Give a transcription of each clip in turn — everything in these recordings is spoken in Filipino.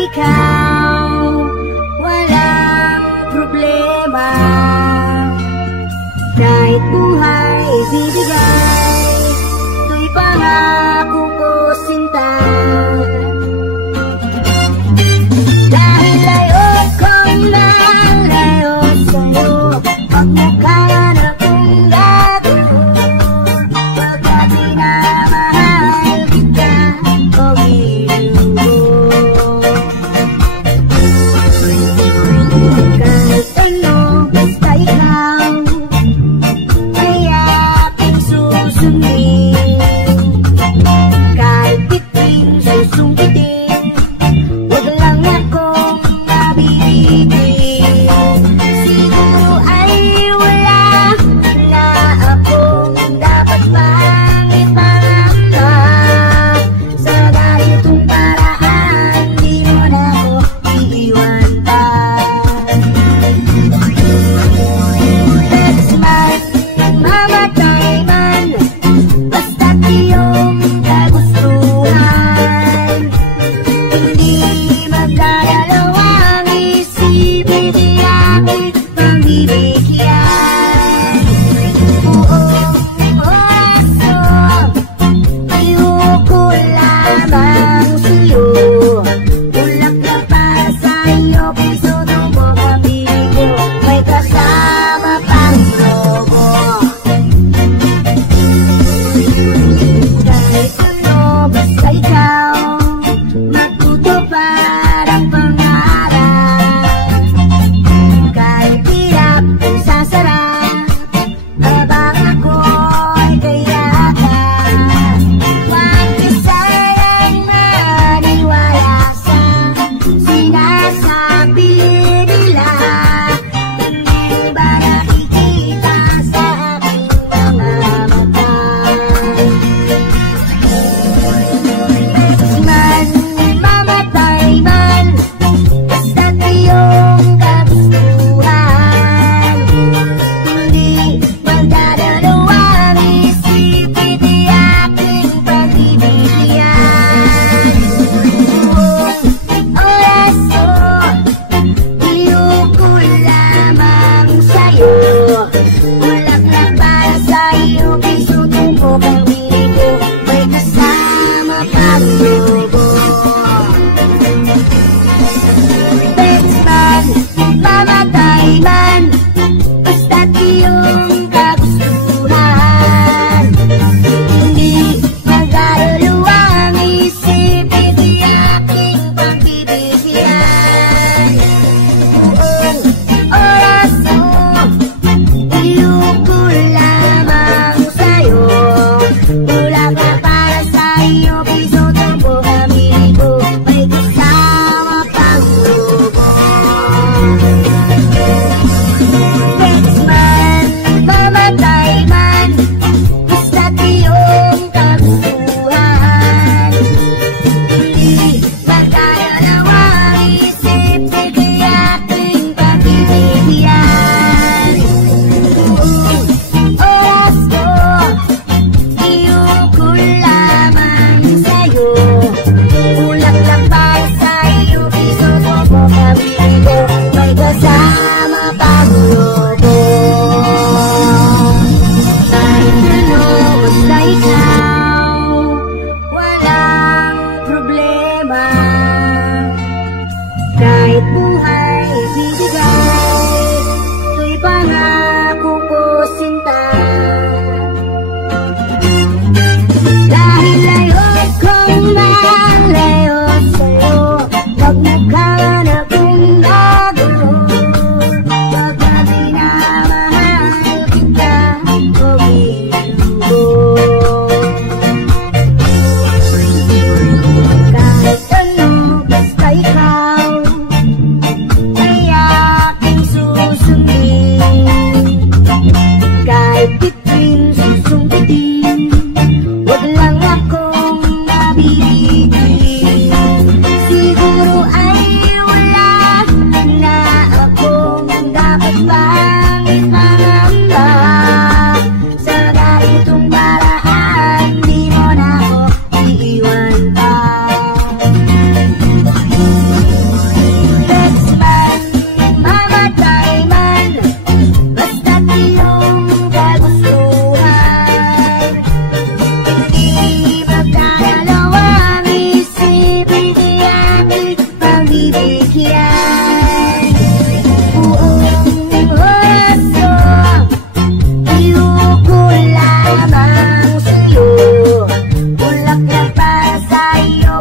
ikaw, walang problema. Kahit buhay bibigay, ito'y pangako ko sinta. Dahil ayokong malayo sa'yo, magmukha na kung gago. Pagkat minamahal kita, o giliw mo. Kahit ano, basta ikaw ay aking susundin. Kahit piting susungkitin, huwag lang akong mabibitin. Siguro ay wala na akong dapat pang ipangamba. Sa ganitong paraan, di mo na ako iiwan pa. Pwes man, mamatay man, basta't iyong kagustuhan. Hindi magdadalawang isipin di aking pagbibigyan. Buong oras ko, ayoko lamang sa'yo. Ulap na para sa'yo, piso mo pamili ko, may kasama pang lobo. Kahit ano, basta ikaw, matutupad ang pangarap. Kahit hirap ang sasara, abang ako'y kayakan. Huwag ka sayang maniwala sa sinasabi nila. Hindi ba nakikita sa aking mga mata? Man, mamatay man, basta't iyong kagustuhan. Hindi magdadalawang isipin di aking pagbibigyan. Buong oras ko, ayoko lamang sa'yo. Bulaklak para sa'yo, piso mo pamili ko, may kasama pang lobo. Pwes man, mamatay man, basta't iyong kagustuhan. Hindi magdadalawang isipin di aking pagbibigyan. Buong oras ko, ayoko lamang sa'yo. Bulaklak para sa'yo, piso mo pamili ko, may kasama pang lobo. Pwes man, mamatay man, basta't iyong kagustuhan. Hindi magdadalawang isip, di aking pagbibigyan. Buong oras ko, ayoko lamang sa'yo. Bulaklak para sa'yo, piso mo pamili ko, may kasama pang lobo. Kahit ano, basta ikaw, walang problema. Kahit buhay bibigay, ito'y pangako ko sinta. Dahil ayokong malayo sa'yo, magmukha na kung gago. Pagkat minamahal kita, o giliw mo. Kahit ano,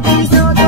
Piso